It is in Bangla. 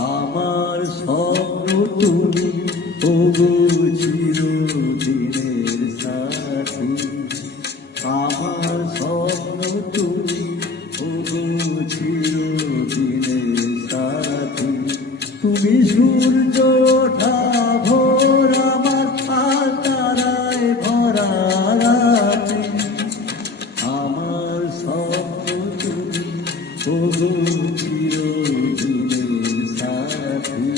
আমার স্বপ্ন তুমি ওগো চিরদিনের সাথী, আমার স্বপ্ন তুমি ওগো চিরদিনের সাথী। তুমি সূর্য ওঠা ভোর আমার তারায় ভরা রাতে, আমার স্বপ্ন তুমি ওগো চিরদিনের সাথী।